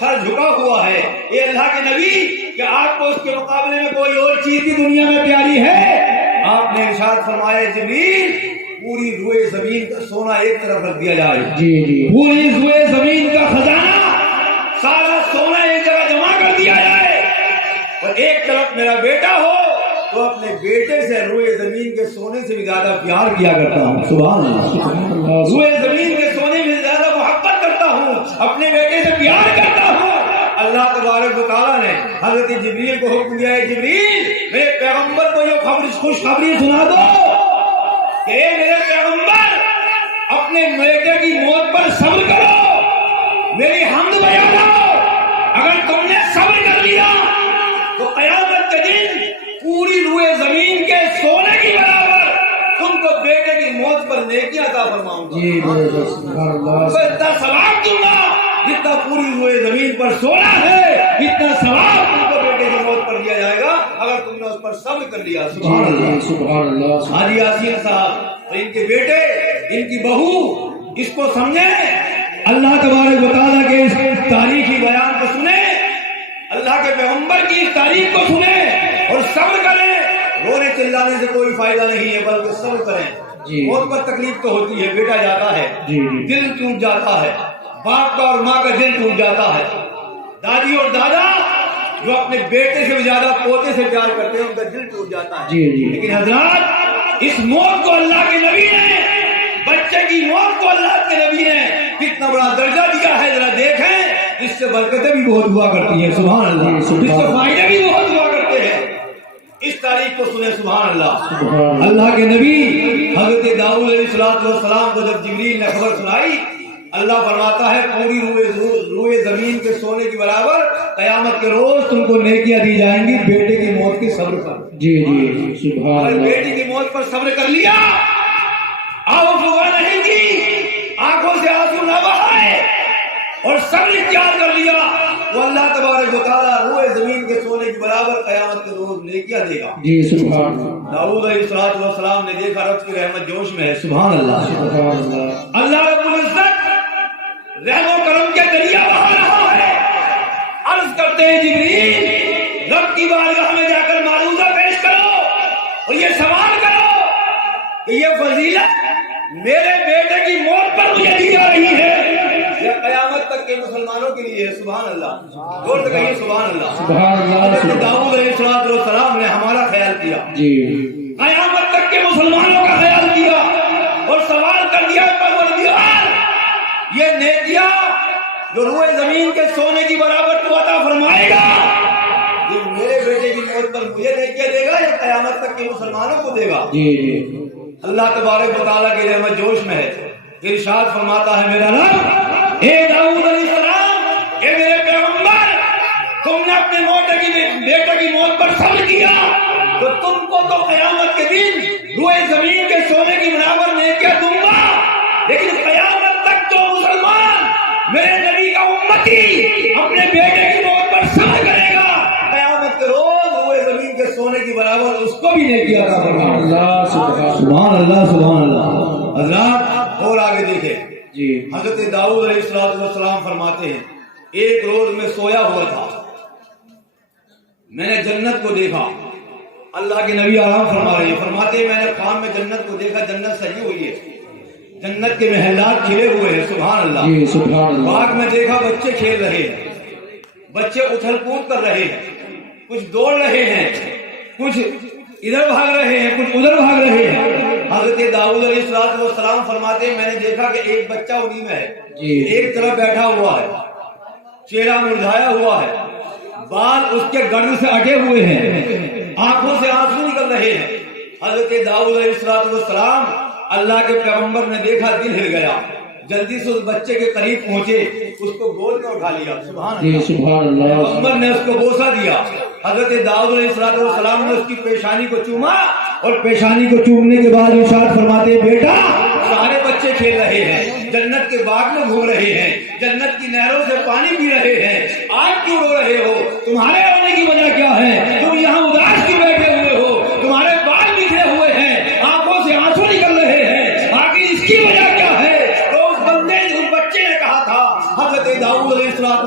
سر جھکا ہوا ہے. اے اللہ کے نبی، کہ آپ کو اس کے مقابلے میں کوئی اور چیز بھی دنیا میں پیاری ہے؟ آپ نے ارشاد فرمایا جبریل پوری روئے زمین کا سونا ایک طرف رکھ دیا جائے. پوری روئے زمین کا خزانہ سارا سونا ایک جگہ جمع کر دیا جائے اور ایک طرف میرا بیٹا ہو تو اپنے بیٹے سے روئے زمین کے سونے سے بھی زیادہ پیار کیا کرتا ہوں. سبحان اللہ. روئے زمین کے سونے میں زیادہ محبت کرتا ہوں، اپنے بیٹے سے پیار کرتا ہوں. اللہ تبارک و تعالیٰ نے حضرت جبریل کو حکم دیا ہے، جبریل میرے پیغمبر کو یہ خوشخبری سنا دو کہ میرے پیغمبر اپنے بیٹے کی موت پر صبر کرو، میری حمد بیان کرو. اگر تم نے صبر کر لیا تو قیامت کے دن پوری روئے زمین کے سونے کی برابر تم کو بیٹے کی موت پر نیکی عطا فرماؤں گا. اتنا ثواب دوں گا جتنا پوری روئے زمین پر سونا ہے، اتنا ثواب تم کو بیٹے کی موت پر دیا جائے گا اگر تم نے اس پر صبر کر لیا. سبحان اللہ. سبحان اللہ. حاجی یاسین صاحب اور ان کے بیٹے، ان کی بہو اس کو سمجھیں، اللہ تبارک و تعالیٰ کے اس تاریخی بیان کو سنیں، اللہ کے پیغمبر کی اس تاریخ کو سنیں اور صبر کریں. رونے چلانے سے کوئی فائدہ نہیں ہے بلکہ صبر کریں. موت پر تکلیف تو ہوتی ہے، بیٹا جاتا ہے، دل ٹوٹ جاتا ہے، باپ کا اور ماں کا دل ٹوٹ جاتا ہے. دادی اور دادا جو اپنے بیٹے سے بھی زیادہ پوتے سے پیار کرتے ہیں ان کا دل ٹوٹ جاتا ہے. لیکن حضرات اس موت کو اللہ کے نبی نے، بچے کی موت کو اللہ کے نبی نے کتنا بڑا درجہ دیا ہے، ذرا دیکھیں. اس سے برکتیں بھی بہت ہوا کرتی ہیں. سبحان اللہ. اس سے فائدے بھی بہت ہوا کرتے ہیں. اس تاریخ کو سنیں. سبحان اللہ. اللہ کے نبی حضرت داؤد علیہ السلام کو جب جبریل نے خبر سنائی، اللہ فرماتا ہے پوری روئے زمین کے سونے کی برابر قیامت کے روز تم کو نیکیاں دی جائیں گی بیٹے کی موت کے صبر پر. سبحان اللہ. بیٹی کی موت پر صبر کر لیا، آنکھوں سے نہیں کی، آنکھوں سے آنسو نہ بہائے اور صبر اختیار کر لیا، وہ اللہ تبارک و تعالیٰ روئے زمین کے سونے کی برابر قیامت کے روز نیکیاں دے گا. سبحان اللہ. داؤد علیہ السلام نے دیکھا رب کی رحمت جوش میں ہے. سبحان اللہ. سبحان اللہ. اللہ رب العزت رحم و کرم کے دریا بہا رہا ہے. عرض کرتے ہیں جبریل رب کی بارگاہ میں جا کر معروضہ پیش کرو اور یہ سوال کرو کہ یہ فضیلت میرے بیٹے کی موت پر مجھے دی جا رہی ہے یا قیامت تک کے مسلمانوں کے لیے ہے. سبحان اللہ. زور سے کہیے سبحان اللہ. سبحان اللہ. داؤد علیہ السلام نے ہمارا خیال کیا، قیامت تک کے مسلمانوں کا خیال کیا اور سوال کر دیا پروردگار یہ نیکیاں جو روئے زمین کے سونے کی برابر تو عطا فرمائے گا، یہ میرے بیٹے کی موت پر مجھے نیکیاں دے گا یا قیامت تک کے مسلمانوں کو دے گا؟ اللہ تبارک و تعالیٰ کی رحمت جوش میں ہے. ارشاد فرماتا ہے میرا رب، اے داؤد علیہ السلام، اے میرے پیغمبر، تم نے اپنے بیٹے کی موت پر صبر کیا تو تم کو تو قیامت کے دن روئے زمین کے سونے کی برابر نیکیاں دوں گا، لیکن قیامت تک تو مسلمان میرے نبی کا امتی اپنے بیٹے کی موت پر صبر کرے گا، قیامت کے روز روئے زمین کے سونے کی برابر اس کو بھی نیکی عطا فرمائے گا. اللہ سبحان اللہ. سبحان اللہ. حضرات اور آگے دیکھیں. حضرت داؤد علیہ السلام فرماتے ہیں ایک روز میں سویا ہوا تھا، میں نے جنت کو دیکھا. اللہ کے نبی آرام فرما رہے ہیں، فرماتے ہیں میں نے خواب میں جنت کو دیکھا، جنت سجی ہوئی ہے، جنت کے محلات کھلے ہوئے ہیں. سبحان اللہ. سبحان اللہ. باغ میں دیکھا بچے کھیل رہے ہیں، بچے اچھل کود کر رہے ہیں، کچھ دوڑ رہے ہیں، کچھ ادھر بھاگ رہے ہیں، کچھ ادھر بھاگ رہے ہیں. حضرت داؤد علیہ السلام فرماتے ہیں میں نے دیکھا کہ ایک بچہ انہی میں ہے، ایک طرف بیٹھا ہوا ہے، چہرہ مرجھایا ہوا ہے، بال اس کے گرد سے اٹے ہوئے ہیں، آنکھوں سے آنسو نکل رہے ہیں. حضرت داؤد علیہ السلام اللہ کے پیغمبر نے دیکھا، دل ہل گیا، جلدی سے اس بچے کے قریب پہنچے، اس کو گود میں اٹھا لیا. سبحان اللہ. پیغمبر نے اس کو بوسہ دیا. حضرت داؤد علیہ السلام نے اس کی پیشانی کو چوما اور پیشانی کو چومنے کے بعد ارشاد فرماتے بیٹا سارے بچے کھیل رہے ہیں، جنت کے باغ میں گھوم رہے ہیں، جنت کی نہروں سے پانی پی رہے ہیں، آج کیوں رو رہے ہو؟ تمہارے رونے کی وجہ کیا ہے؟ تم یہاں اداس کیوں بیٹھے ہوئے ہو؟ تمہارے بال بکھرے ہوئے ہیں، آنکھوں سے آنسو نکل رہے ہیں، آخر اس کی وجہ کیا ہے؟ تو اس بندے نے، اس بچے نے کہا تھا، حضرت داؤد علیہ السلام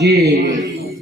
جی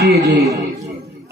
جی جی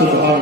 سبحان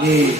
جی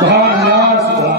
سبحان اللہ سبحان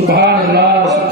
سبحان اللہ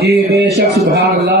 جی بے شک سبحان اللہ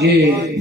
جی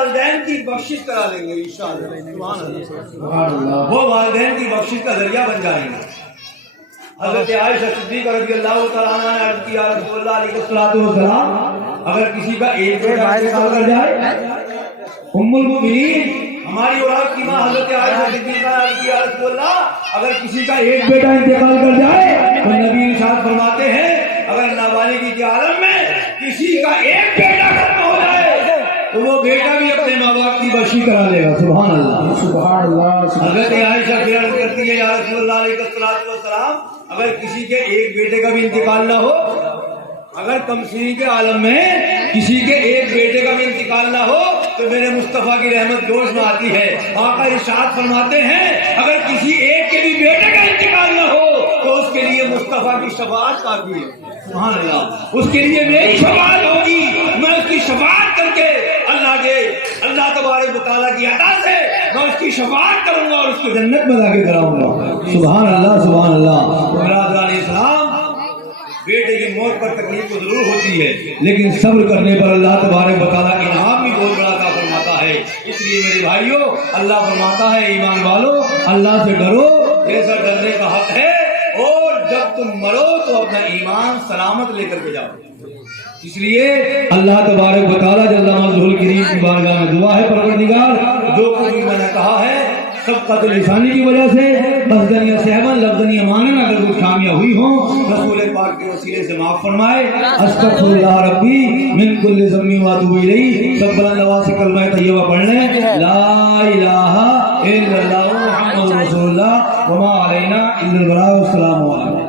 والدین کی بخشش کرا لیں گے انشاءاللہ. سبحان اللہ. سبحان اللہ. وہ والدین کی بخشش کا ذریعہ بن جائیں گے. حضرت عائشہ صدیقہ رضی اللہ تعالیٰ عنہ نے عرض کیا رسول اللہ علیہ الصلوۃ والسلام اگر کسی کا ایک بیٹا انتقال کر جائے، ام المؤمنین ہماری اولاد کی ماں حضرت عائشہ صدیقہ نے عرض کیا رسول اللہ اگر کسی کا ایک بیٹا انتقال کر جائے تو نبی ارشاد فرماتے ہیں اگر نابالغی کے عالم میں کسی کا ایک بیٹا ختم ہو جائے تو وہ بیٹا بھی اپنے ماں باپ کی بخشی کرا لے گا. سبحان اللہ. سبحان اللہ. حضرت عائشہ پھر عرض کرتی ہے یا رسول اللہ علیہ الصلوۃ والسلام اگر کسی کے ایک بیٹے کا بھی انتقال نہ ہو، اگر کمسینی کے عالم میں کسی کے ایک بیٹے کا بھی انتقال نہ ہو تو میرے مصطفیٰ کی رحمت جوش میں آتی ہے. آقا ارشاد فرماتے ہیں اگر کسی ایک کے بھی بیٹے کا انتقال نہ ہو تو اس کے لیے مصطفیٰ کی شفاعت کافی ہے. سبحان اللہ. اس کے لیے میری شفاعت ہوگی، میں اس کی شفاعت کر کے اللہ تبارک و تعالیٰ کی عطا سے میں اس کی شفاعت کروں گا اور اس کو جنت میں داخل کراؤں گا. سبحان اللہ. سبحان اللہ. برادران اسلام، بیٹے کی موت پر تکلیف تو ضرور ہوتی ہے لیکن صبر کرنے پر اللہ تبارک و تعالیٰ انعام بھی بہت بڑا عطا فرماتا ہے. اس لیے میرے بھائیوں اللہ فرماتا ہے ایمان والو اللہ سے ڈرو جیسا ڈرنے کا حق ہے، اور جب تم مرو تو اپنا ایمان سلامت لے کر کے جاؤ. اس لیے اللہ تبارک و تعالیٰ جل مجدہ الکریم کی بارگاہ میں دعا ہے پروردگار جو کچھ میں نے کہا ہے سبقت لسانی کی وجہ سے بسدنی صحبن لفظنی امانن اگر کچھ خامیاں ہوئی ہوں رسول پاک کے وسیلے سے معاف فرمائے. استغفر اللہ ربی من کل ذنب واتوب الیہ. سب بلند آواز سے کلمہ طیبہ پڑھ لیں لا الہ الا اللہ محمد رسول اللہ وما علینا الا البلاغ. السلام علیکم.